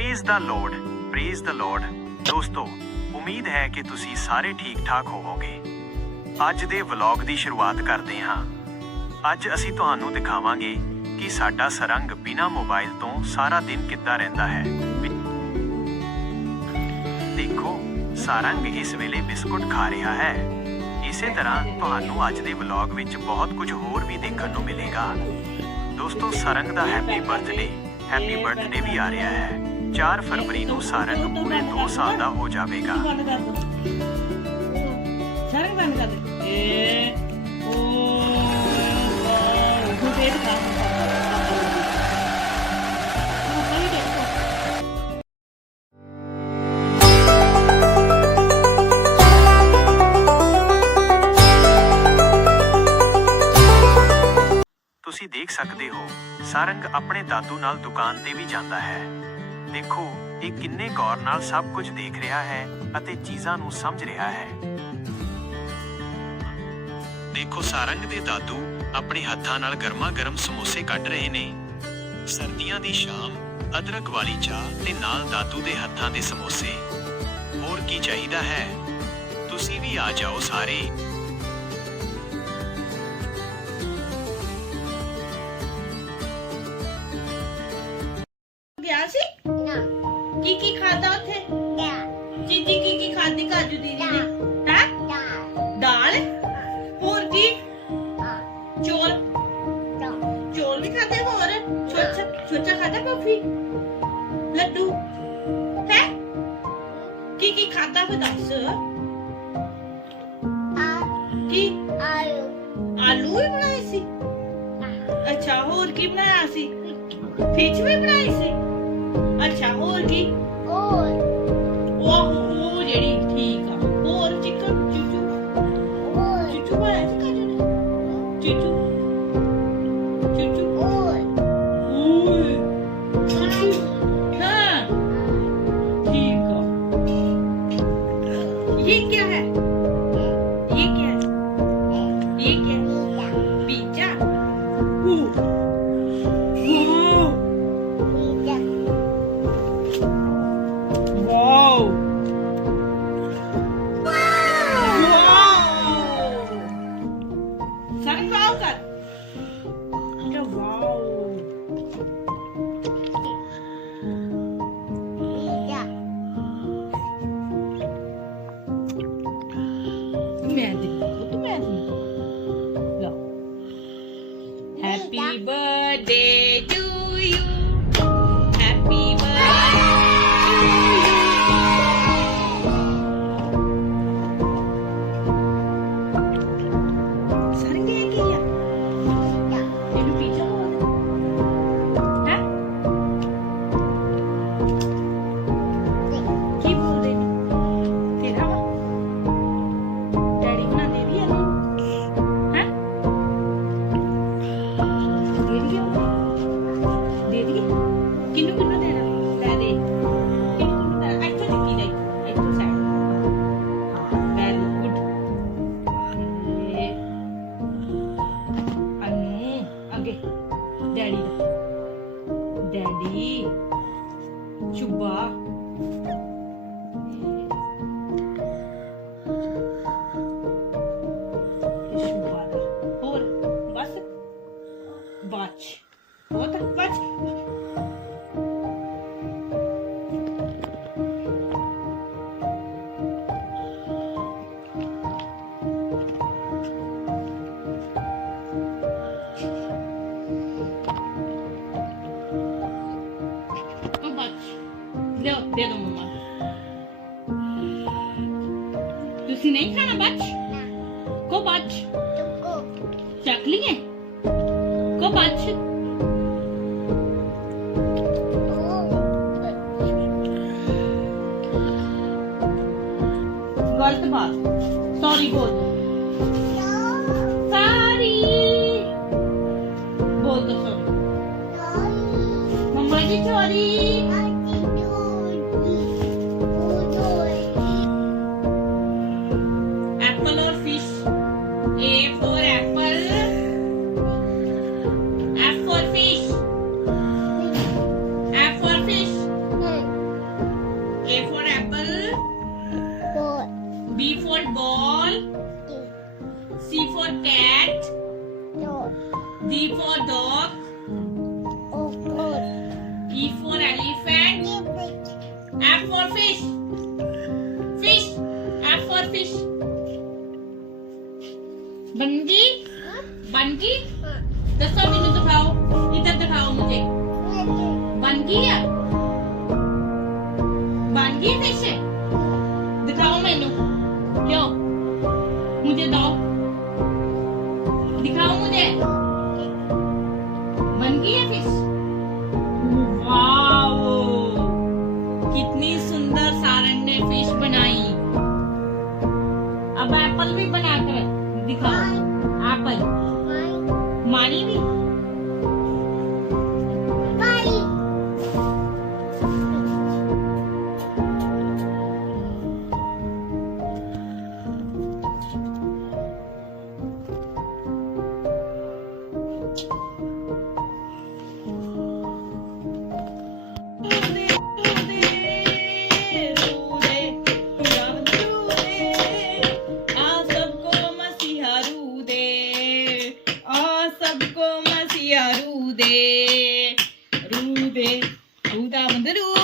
Praise the Lord praise the Lord ਦੋਸਤੋ, ਉਮੀਦ ਹੈ ਕਿ ਤੁਸੀਂ ਸਾਰੇ ਠੀਕ ਠਾਕ ਹੋਵੋਗੇ। ਅੱਜ ਦੇ ਵਲੌਗ ਦੀ ਸ਼ੁਰੂਆਤ ਕਰਦੇ ਹਾਂ। ਅੱਜ ਅਸੀਂ ਤੁਹਾਨੂੰ ਦਿਖਾਵਾਂਗੇ ਕਿ ਸਾਡਾ ਸਰੰਗ ਬਿਨਾ ਮੋਬਾਈਲ ਤੋਂ ਸਾਰਾ ਦਿਨ ਕਿੱਦਾਂ ਰਹਿੰਦਾ ਹੈ। ਦੇਖੋ, ਸਾਰੰਗ ਇਸ ਵੇਲੇ ਬਿਸਕੁਟ ਖਾ ਰਿਹਾ ਹੈ। ਇਸੇ ਤਰ੍ਹਾਂ ਤੁਹਾਨੂੰ ਅੱਜ ਦੇ ਵਲੌਗ ਵਿੱਚ ਬਹੁਤ ਕੁਝ ਹੋਰ ਵੀ ਦੇਖਣ ਨੂੰ ਮਿਲੇਗਾ। ਦੋਸਤੋ, ਸਰੰਗ ਦਾ ਹੈਪੀ ਬਰਥਡੇ ਹੈਪੀ ਬਰਥਡੇ ਵੀ ਆ ਰਿਹਾ ਹੈ। 4 ਫਰਵਰੀ ਨੂੰ ਸਾਰੰਗ ਪੂਰੇ 2 ਸਾਲ ਦਾ ਹੋ ਜਾਵੇਗਾ। ਬੰਦ ਕਰ ਦੋ। ਸਾਰੇ ਬੰਦ ਕਰ ਦੇ ਏ ਓ ਵਾਓ ਹੁਣ ਫੇਰ ਕੰਮ ਤੁਸੀਂ ਦੇਖ ਸਕਦੇ ਹੋ ਸਾਰੰਗ ਆਪਣੇ ਦਾਦੂ ਨਾਲ ਦੁਕਾਨ ਤੇ ਵੀ ਜਾਂਦਾ ਹੈ। ਦੇਖੋ, ਇਹ ਕਿੰਨੇ ਗੌਰ ਨਾਲ ਸਭ ਕੁਝ ਦੇਖ ਰਿਹਾ ਹੈ ਅਤੇ ਚੀਜ਼ਾਂ ਨੂੰ ਸਮਝ ਰਿਹਾ ਹੈ। ਦੇਖੋ, ਸਾਰੰਗ ਦੇ ਦਾਦੂ ਆਪਣੇ ਹੱਥਾਂ ਨਾਲ ਗਰਮਾ-ਗਰਮ ਸਮੋਸੇ ਕੱਢ ਰਹੇ ਨੇ। ਸਰਦੀਆਂ ਦੀ ਸ਼ਾਮ, ਅਦਰਕ ਵਾਲੀ ਚਾਹ ਤੇ ਨਾਲ ਦਾਦੂ ਦੇ ਹੱਥਾਂ ਦੇ ਸਮੋਸੇ। ਹੋਰ ਕੀ ਚਾਹੀਦਾ ਹੈ? ਤੁਸੀਂ ਵੀ ਆ ਜਾਓ ਸਾਰੇ। ਗਿਆ ਸੀ? ਛੋਟਾ ਖਾਦਾ ਪਫੀ ਲੱਡੂ ਹੈ ਕੀ ਕੀ ਖਾਦਾ ਦੱਸ ਕੀ ਆਲੂ ਵੀ ਬਣਾਏ ਸੀ ਅੱਛਾ ਹੋਰ ਕੀ ਬਣਾਇਆ ਸੀ ਫਿਸ਼ ਵੀ ਬਣਾਈ ਸੀ ਅੱਛਾ ਹੋਰ ਕੀ Happy birthday to lá. ਲਿਓ ਦੇ ਦੋ ਮੰਮਾ ਤੁਸੀਂ ਨਹੀਂ ਖਾਣਾ ਬਾਚ ਕੋ ਬਾਚ ਚੱਕ ਲਈਏ ਕੋ ਬਾਚ ਗਲਤ ਬਾਤ ਸੌਰੀ ਬੋਲ ਸਾਰੀ ਬੋਲ ਦੋ ਸੌਰੀ ਮੰਮਾ ਜੀ ਸੌਰੀ दसो मैंने दिखाओ इधर दिखाओ मुझे। बन गई है? बन गई फ़िश दिखाओ मैनू। लो मुझे दो। दिखाओ मुझे। बन गई है फ़िश कितनी सुंदर सारंग ने फ़िश बनाई। अब एप्पल भी बना कर दिखाओ। एप्पल ਮਾਣੀ ਵੀ। Ruby. Who that one? The